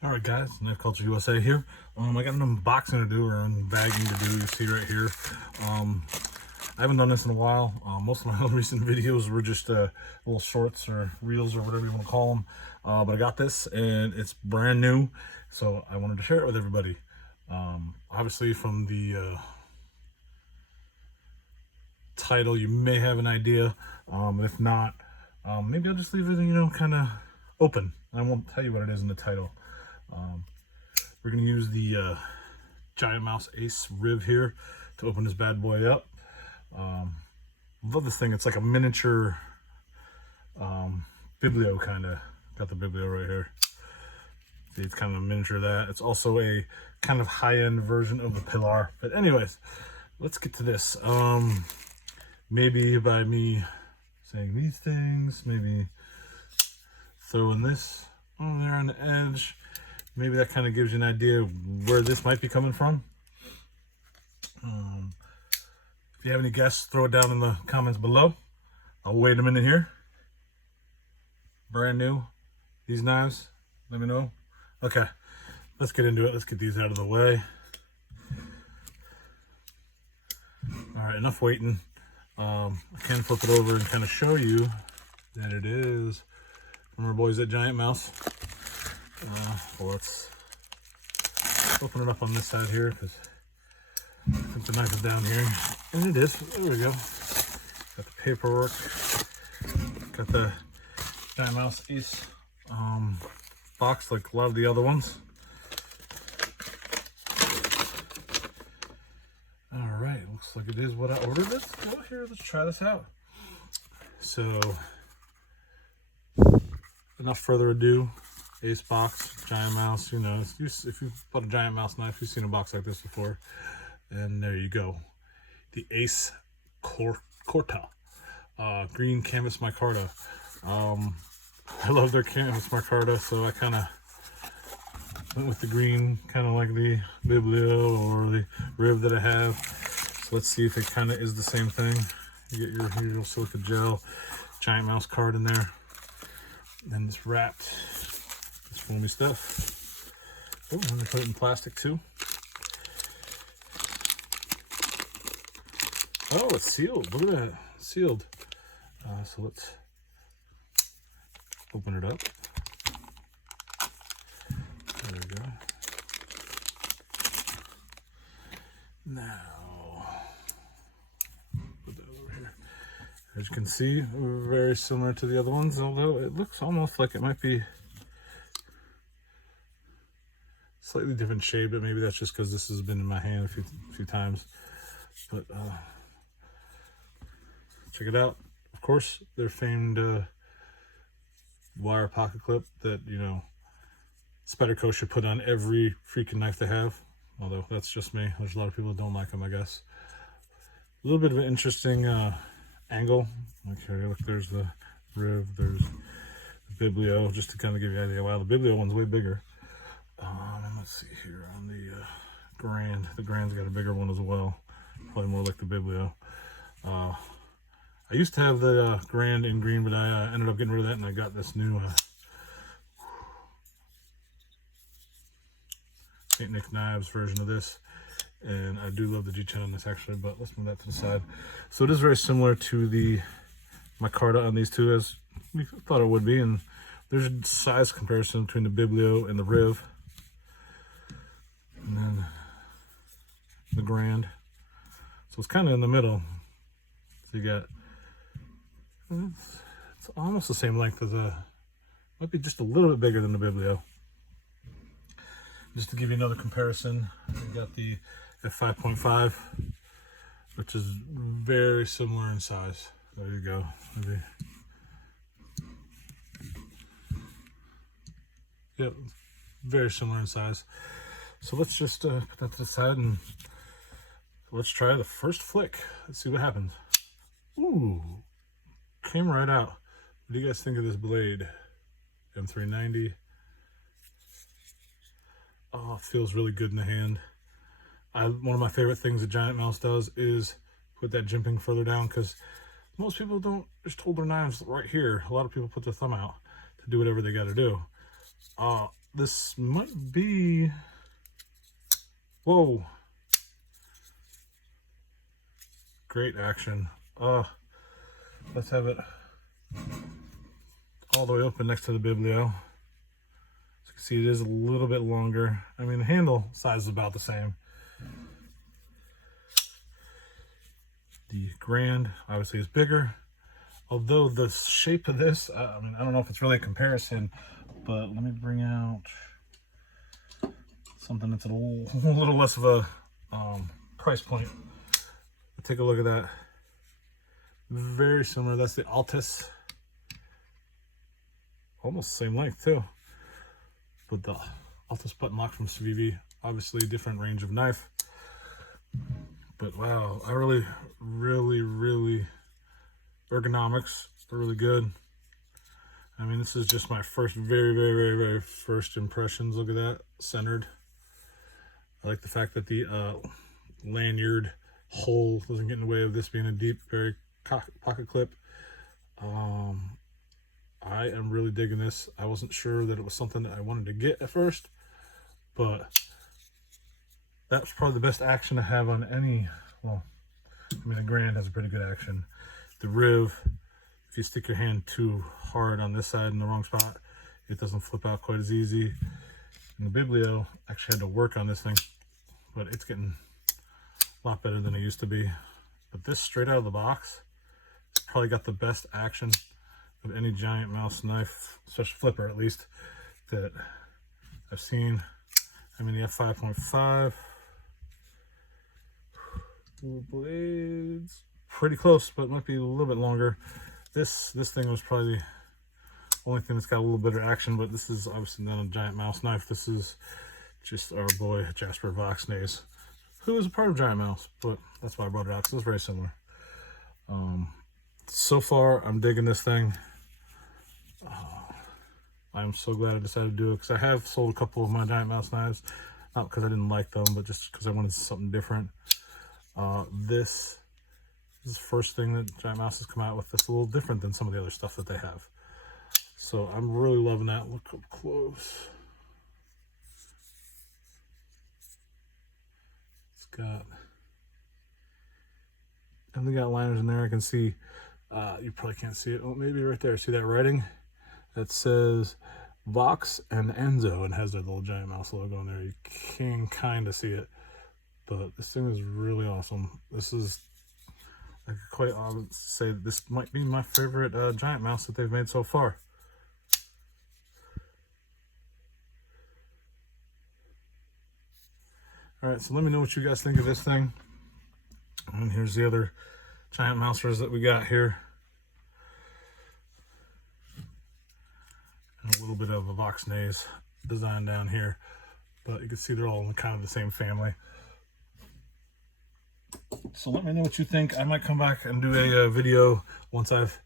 Alright guys, Knife Culture USA here. I got an unboxing to do, or unbagging to do, you see right here. I haven't done this in a while. Most of my recent videos were just little shorts or reels or whatever you want to call them. But I got this and it's brand new, so I wanted to share it with everybody. Obviously from the title you may have an idea. If not, maybe I'll just leave it, kind of open. I won't tell you what it is in the title. We're going to use the Giantmouse Ace Riv here to open this bad boy up. Love this thing. It's like a miniature biblio kind of. Got the biblio right here. See, it's kind of a miniature of that. It's also a kind of high-end version of the Pilar. But anyways, let's get to this. Maybe by me saying these things, maybe throwing this on there on the edge, maybe that kind of gives you an idea where this might be coming from. If you have any guesses, throw it down in the comments below. I'll wait a minute here. Brand new, these knives, let me know. Okay, let's get into it. Let's get these out of the way. All right, enough waiting. I can flip it over and kind of show you that it is from our boys at Giantmouse. Well, let's open it up on this side here because I think the knife is down here. And it is. There we go. Got the paperwork. Got the Giantmouse Ace box like a lot of the other ones. Alright, looks like it is what I ordered. Let's go here. Let's try this out. So, enough further ado. Ace box, Giantmouse, if you've bought a Giantmouse knife, you've seen a box like this before. And there you go. The Ace Corta. Green canvas micarta. I love their canvas micarta, so I kind of went with the green, kind of like the biblio or the Riv that I have. So let's see if it kind of is the same thing. You get your usual silica gel, Giantmouse card in there. And this wrapped, this foamy stuff. Oh, I'm going to put it in plastic too. Oh, it's sealed. Look at that. Sealed. So let's open it up. There we go. Now, put that over here. As you can see, very similar to the other ones, although it looks almost like it might be slightly different shade, but maybe that's just because this has been in my hand a few times. But check it out. Of course, their famed wire pocket clip that, Spyderco should put on every freaking knife they have. Although that's just me. There's a lot of people that don't like them, I guess. A little bit of an interesting angle. Like here, look, there's the Riv, there's the biblio, just to kind of give you an idea. Wow, the biblio one's way bigger. Let's see here on the Grand. The Grand's got a bigger one as well. Probably more like the biblio. I used to have the Grand in green, but I ended up getting rid of that, and I got this new St. Nick Knives version of this. And I do love the G10 on this actually, but let's move that to the side. So it is very similar to the micarta on these two, as we thought it would be. And there's a size comparison between the biblio and the Riv. And then the Grand. So it's kind of in the middle. So you got, it's almost the same length as might be just a little bit bigger than the biblio. Just to give you another comparison, we got the F5.5, which is very similar in size. There you go. Maybe. Yep, very similar in size. So let's just put that to the side and let's try the first flick. Let's see what happens. Ooh, came right out. What do you guys think of this blade? M390. Oh, it feels really good in the hand. One of my favorite things that Giantmouse does is put that jimping further down, because most people don't just hold their knives right here. A lot of people put their thumb out to do whatever they got to do. this might be, whoa, great action. Let's have it all the way open next to the Biblio. As you can see, it is a little bit longer. I mean, the handle size is about the same. The Grand obviously is bigger, although the shape of this, I mean, I don't know if it's really a comparison, but let me bring out something that's a little less of a price point. Take a look at that. Very similar. That's the Altus. Almost the same length too. But the Altus button lock from CVV. Obviously a different range of knife. But wow, I really ergonomics are really good. I mean, this is just my first very first impressions. Look at that, centered. I like the fact that the lanyard hole doesn't get in the way of this being a deep, very pocket clip. I am really digging this. I wasn't sure that it was something that I wanted to get at first, but that's probably the best action to have on any, well, I mean, the Grand has a pretty good action. The Riv, if you stick your hand too hard on this side in the wrong spot, it doesn't flip out quite as easy. And the Biblio, actually had to work on this thing, but it's getting a lot better than it used to be. But this straight out of the box, it's probably got the best action of any Giantmouse knife, especially flipper at least, that I've seen. I mean, the f5.5 blades, pretty close, but it might be a little bit longer. This thing was probably the only thing that's got a little bit of action, but this is obviously not a Giantmouse knife. This is just our boy Jasper Voxnays, who is a part of Giantmouse, but that's why I brought it out, because it's very similar. So far, I'm digging this thing. I'm so glad I decided to do it, because I have sold a couple of my Giantmouse knives, not because I didn't like them, but just because I wanted something different. This is the first thing that Giantmouse has come out with that's a little different than some of the other stuff that they have. So I'm really loving that. Look up close. It's got, and they got liners in there. I can see, you probably can't see it. Oh, maybe right there. See that writing? That says Vox and Enzo, and has that little Giantmouse logo on there. You can kind of see it, but this thing is really awesome. This is, I could quite honestly say that this might be my favorite Giantmouse that they've made so far. All right, so let me know what you guys think of this thing. And here's the other Giantmousers that we got here. And a little bit of a Voxnays design down here, but you can see they're all in kind of the same family. So let me know what you think. I might come back and do a video once I've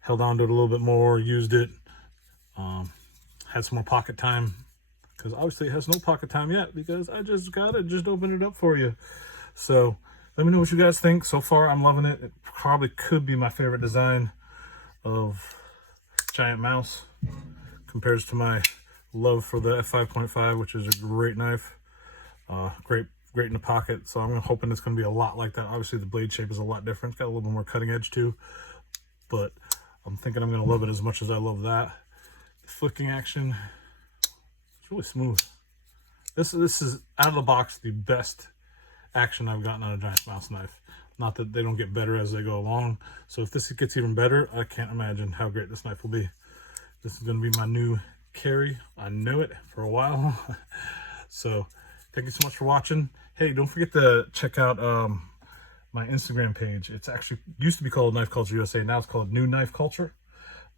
held on to it a little bit more, used it, had some more pocket time, because obviously it has no pocket time yet, because I just got it, just opened it up for you. So let me know what you guys think. So far, I'm loving it. It probably could be my favorite design of Giantmouse, compares to my love for the f5.5, which is a great knife. Great in the pocket. So I'm hoping it's going to be a lot like that. Obviously, the blade shape is a lot different. It's got a little bit more cutting edge too, but I'm thinking I'm going to love it as much as I love that. The flicking action, it's really smooth. This is out of the box the best action I've gotten on a Giantmouse knife. Not that they don't get better as they go along. So if this gets even better, I can't imagine how great this knife will be. This is going to be my new carry. I know it for a while. So thank you so much for watching. Hey, don't forget to check out my Instagram page. It's actually used to be called Knife Culture USA. Now it's called New Knife Culture.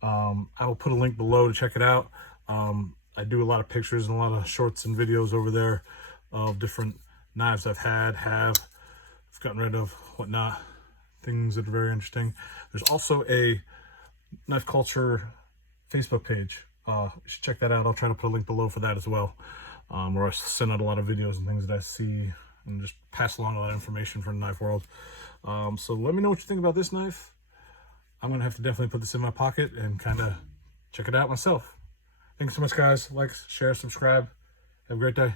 I will put a link below to check it out. I do a lot of pictures and a lot of shorts and videos over there of different knives I've have gotten rid of, whatnot, things that are very interesting. There's also a Knife Culture Facebook page. You should check that out. I'll try to put a link below for that as well, where I send out a lot of videos and things that I see and just pass along a lot of information from the knife world. So let me know what you think about this knife. I'm going to have to definitely put this in my pocket and kind of check it out myself. Thanks so much, guys. Like, share, subscribe. Have a great day.